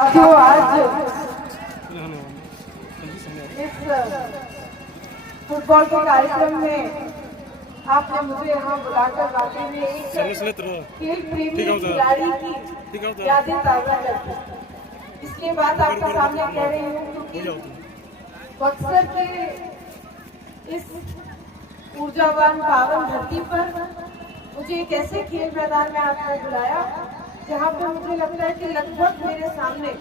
जो आज इस फुटबॉल के कार्यक्रम में आपने मुझे यहाँ बुलाकर वाकई में एक खेल प्रेमी खिलाड़ी की यादें ताज़ा कर दी। इसलिए बात आपके सामने कह रही हूँ क्योंकि बक्सर के इस ऊर्जावान पावन धरती पर मुझे एक ऐसे खेल मैदान में आपने बुलाया जहाँ पे मुझे लगता है कि लगभग मेरे सामने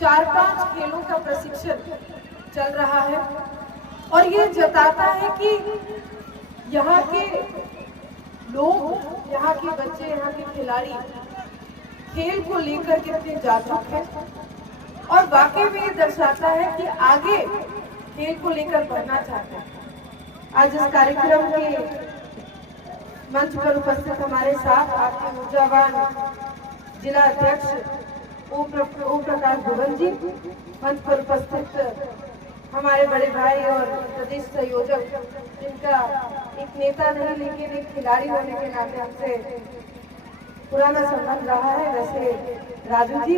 4-5 खेलों का प्रशिक्षण चल रहा है और ये जताता है कि यहाँ के लोग, यहाँ के बच्चे, यहाँ के खिलाड़ी खेल को लेकर कितने जागरूक हैं और वाकई में ये दर्शाता है कि आगे खेल को लेकर बढ़ना चाहते हैं। आज इस कार्यक्रम के मंच पर उपस्थित हमारे साथ आपके ऊर्जावान जिला अध्यक्ष ओम प्रकाश भुवन जी, मंच पर उपस्थित हमारे बड़े भाई और प्रदेश संयोजक, जिनका एक नेता नहीं लेकिन एक खिलाड़ी होने के नाते हमसे पुराना संबंध रहा है, वैसे राजू जी,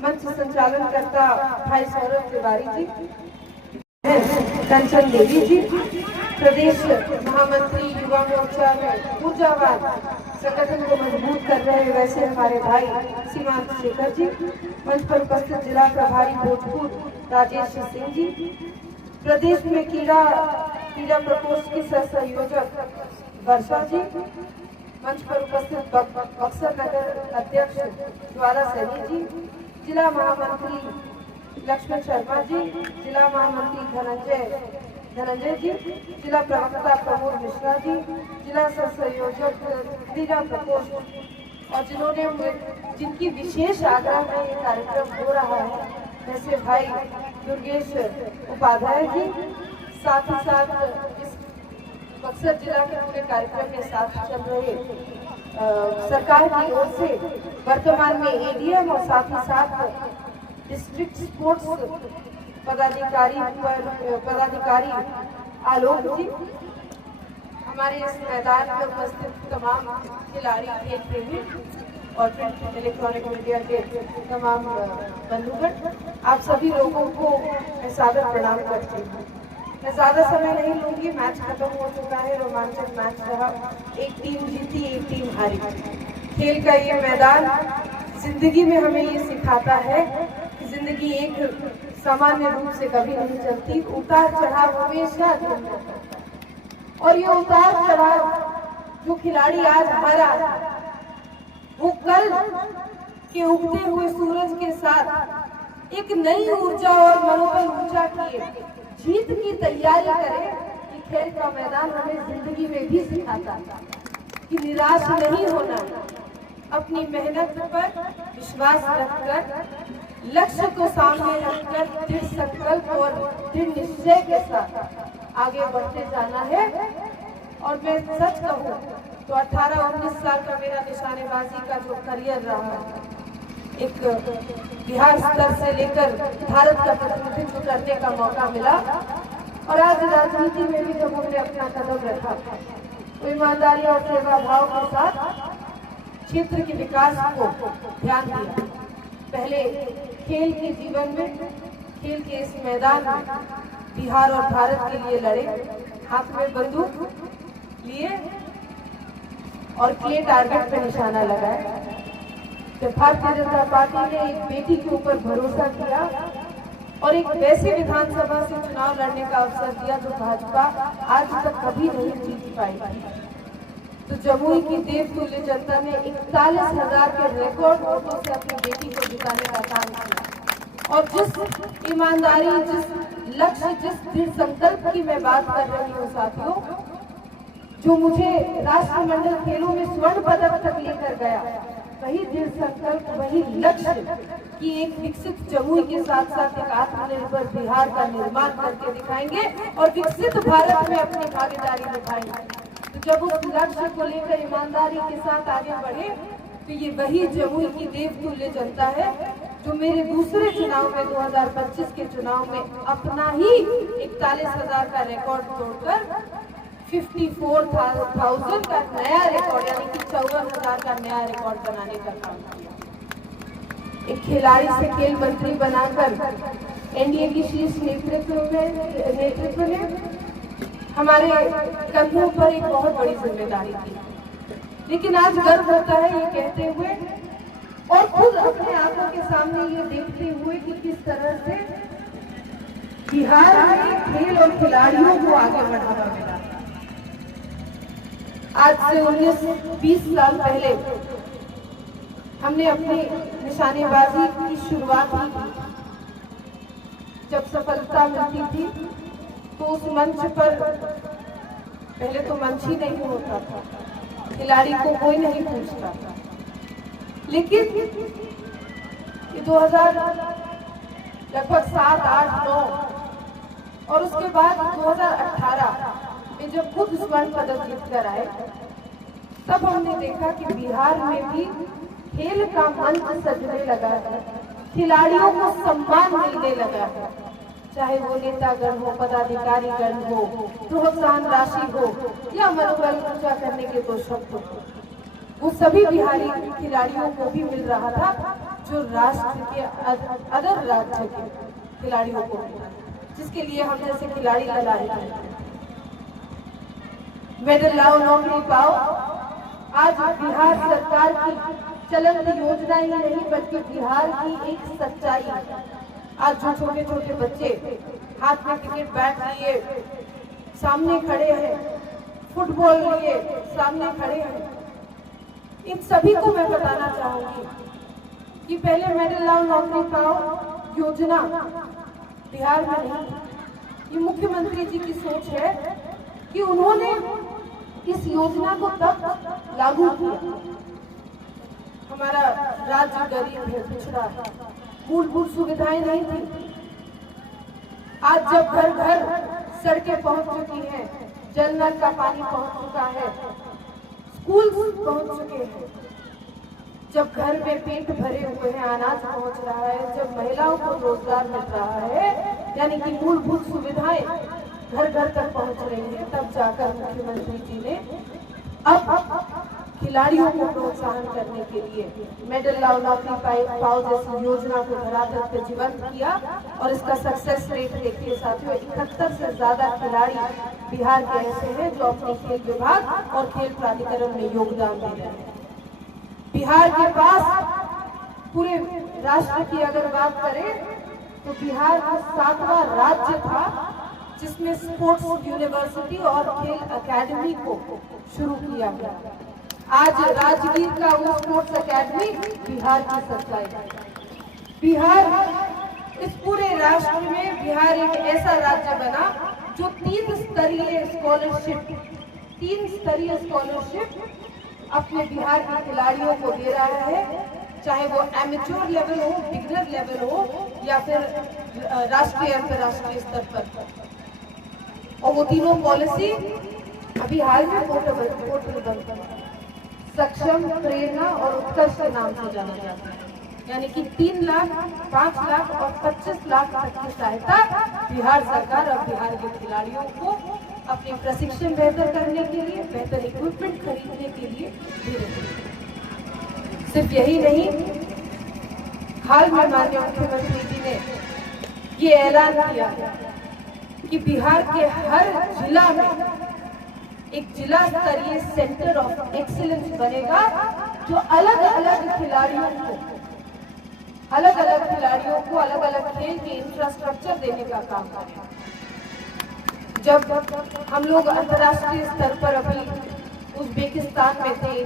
मंच संचालन करता भाई सौरभ तिवारी जी, कंचन देवी जी, प्रदेश महामंत्री युवा मोर्चा में ऊर्जावान संगठन को मजबूत कर रहे हैं वैसे हमारे भाई सीमांत शेखर जी, मंच पर उपस्थित जिला प्रभारी भोजपुर राजेश सिंह जी, प्रदेश में क्रीड़ा प्रकोष्ठ की सह संयोजक वर्षा जी, मंच पर उपस्थित बक्सर नगर अध्यक्ष ज्वाला सैनी जी, जिला महामंत्री लक्ष्मण शर्मा जी, जिला महामंत्री धनंजय जी, जिला प्रवक्ता प्रमोद मिश्रा जी, जिला सह संयोजक क्रीड़ा प्रकोष्ठ और जिनकी विशेष आग्रह में ये कार्यक्रम हो रहा है जैसे भाई दुर्गेश उपाध्याय जी, साथ ही साथ इस बक्सर जिला के पूरे कार्यक्रम में साथ चल रहे सरकार की ओर से वर्तमान में एडीएम और साथ ही साथ डिस्ट्रिक्ट स्पोर्ट्स पदाधिकारी आलोक जी, हमारे इस मैदान में उपस्थित तमाम खिलाड़ी, खेल प्रेमी और प्रिंट इलेक्ट्रॉनिक मीडिया के तमाम बंधुगण, आप सभी लोगों को मैं सादर प्रणाम करती हूँ। मैं ज्यादा समय नहीं लूंगी, मैच खत्म हो चुका है, रोमांचक मैच रहा, एक टीम जीती एक टीम हारी। खेल का ये मैदान जिंदगी में हमें ये सिखाता है कि जिंदगी एक सामान्य रूप से कभी नहीं चलती, उतार चढ़ाव हमेशा चलता है और ये उतार चढ़ाव जो खिलाड़ी आज हारा वो कल के उगते हुए सूरज के साथ एक नई ऊर्जा और मनोबल ऊंचा किए जीत की तैयारी करे। ये खेल का मैदान हमें जिंदगी में भी सिखाता है कि निराश नहीं होना, अपनी मेहनत पर विश्वास रखकर लक्ष्य को सामने रखकर दृढ़ संकल्प और दृढ़ निश्चय के साथ आगे बढ़ते जाना है। और मैं सच कहूँ तो 18-19 साल का मेरा निशानेबाजी का जो करियर रहा है, एक बिहार स्तर से लेकर भारत का प्रतिनिधित्व करने का मौका मिला और आज राजनीति में भी जब हमने अपना कदम रखा तो ईमानदारी और सेवा भाव के साथ क्षेत्र के विकास को ध्यान दिया। पहले खेल के जीवन में, खेल के इस मैदान में बिहार और भारत के लिए लड़े, हाथ में बंदूक लिए और क्ले टारगेट पे निशाना लगाया। जब भारतीय जनता पार्टी ने एक बेटी के ऊपर भरोसा किया और एक वैसे विधानसभा से चुनाव लड़ने का अवसर दिया जो भाजपा आज तक कभी नहीं जीत पाई, तो जमुई की देवतुल्य जनता ने 41,000 के रिकॉर्ड वोटों से अपनी बेटी को जिताने का काम किया। और जिस ईमानदारी, जिस लक्ष्य, जिस दृढ़ संकल्प की मैं बात कर रही हूँ साथियों, जो मुझे राष्ट्रमंडल खेलों में स्वर्ण पदक तक लेकर गया, वही दृढ़ संकल्प, वही लक्ष्य कि एक विकसित जमुई के साथ साथ एक आत्मनिर्भर बिहार का निर्माण करके दिखाएंगे और विकसित भारत में अपनी भागीदारी निभाएंगे। तो जब उस लक्ष्य को लेकर ईमानदारी के साथ आगे बढ़े तो ये वही जमुई की देवतुल्य जनता है जो मेरे दूसरे चुनाव में 2025 के चुनाव में अपना ही 41,000 का रिकॉर्ड तोड़कर 54,000 का नया रिकॉर्ड यानी कि 54,000 का नया रिकॉर्ड बनाने का काम किया। एक खिलाड़ी से खेल मंत्री बनाकर एनडीए की शीर्ष नेतृत्व ने हमारे कंधों पर एक बहुत बड़ी जिम्मेदारी थी। लेकिन आज गर्व होता है ये कहते हुए और खुद अपने आंखों के सामने ये देखते हुए कि किस तरह से बिहार में खेल और खिलाड़ियों को आगे बढ़ावा मिला। आज से 19-20 साल पहले हमने अपनी निशानेबाजी की शुरुआत की। जब सफलता मिलती थी तो उस मंच पर पहले तो मंच ही नहीं होता था, खिलाड़ी को कोई नहीं पूछता था। लेकिन 2000 लगभग 7, 8, 9 और उसके बाद 2018 में जब खुद स्वर्ण पदक जीतकर आए, तब हमने देखा कि बिहार में भी खेल का मंच सजने लगा है, खिलाड़ियों को सम्मान मिलने लगा है। चाहे वो नेतागण हो, पदाधिकारीगण हो, प्रोत्साहन राशि हो या मनोबल ऊंचा करने के 2 शब्द हो, वो सभी बिहारी खिलाड़ियों को भी मिल रहा था जो राष्ट्र के अदर राज्य के खिलाड़ियों को मिला, जिसके लिए हम जैसे खिलाड़ी लड़ा रहे थे। मेडल लाओ नौकरी पाओ आज बिहार सरकार की चलंत योजना ही नहीं बल्कि बिहार की एक सच्चाई है। आज जो छोटे छोटे बच्चे हाथ में क्रिकेट बैट लिए सामने खड़े हैं, फुटबॉल लिए सामने खड़े हैं, इन सभी को मैं बताना चाहूंगी कि पहले मेडल लाओ नौकरी पाओ योजना बिहार में नहीं, ये मुख्यमंत्री जी की सोच है कि उन्होंने इस योजना को तब लागू किया। हमारा राज्य गरीब है, पिछड़ा है, मूलभूत सुविधाएं नहीं थी। आज जब घर घर सड़कें पहुंच चुकी हैं, जल नल का पानी पहुंच चुका है, स्कूल पहुंच चुके हैं, जब घर में पेट भरे हुए हैं, अनाज पहुंच रहा है, जब महिलाओं को रोजगार मिल रहा है, यानी कि मूलभूत सुविधाएं घर घर तक पहुंच रही है, तब जाकर मुख्यमंत्री जी ने अब खिलाड़ियों को प्रोत्साहन करने के लिए मेडल लाओ नौकरी पाओ जैसी योजना को धरातल पर जीवंत किया। और इसका सक्सेस रेट देखिए साथियों, 71 से ज्यादा खिलाड़ी बिहार के ऐसे हैं जो अपने खेल विभाग और खेल प्राधिकरण में योगदान दे रहे हैं। बिहार के पास पूरे राष्ट्र की अगर बात करें तो बिहार का 7वां राज्य था जिसमें स्पोर्ट्स यूनिवर्सिटी और खेल अकेडमी को शुरू किया गया। आज राजगीर का वो स्पोर्ट्स अकेडमी बिहार की सच्चाई है। बिहार इस पूरे राष्ट्र में बिहार एक ऐसा राज्य बना जो 3 स्तरीय स्कॉलरशिप अपने बिहार के खिलाड़ियों को दे रहा है, चाहे वो एमेच्योर लेवल हो, बिगिनर लेवल हो या फिर राष्ट्रीय अंतर्राष्ट्रीय स्तर पर। और वो तीनों पॉलिसी अभी हाल में पोर्टेबल बन सक्षम, प्रेरणा और उत्कर्ष के नाम से जाना जाता है। यानी कि 3 लाख, 5 लाख और 25 लाख तक की सहायता बिहार सरकार और बिहार के खिलाड़ियों को अपने प्रशिक्षण बेहतर करने के लिए, बेहतर इक्विपमेंट खरीदने के लिए दे रही है। सिर्फ यही नहीं, हाल में माननीय मुख्यमंत्री जी ने ये ऐलान किया कि बिहार के हर जिला में एक जिला स्तरीय सेंटर ऑफ एक्सीलेंस बनेगा जो अलग अलग खिलाड़ियों को अलग अलग खेल के इंफ्रास्ट्रक्चर देने का काम करेगा। जब हम लोग अंतर्राष्ट्रीय स्तर पर अभी उज़्बेकिस्तान में थे,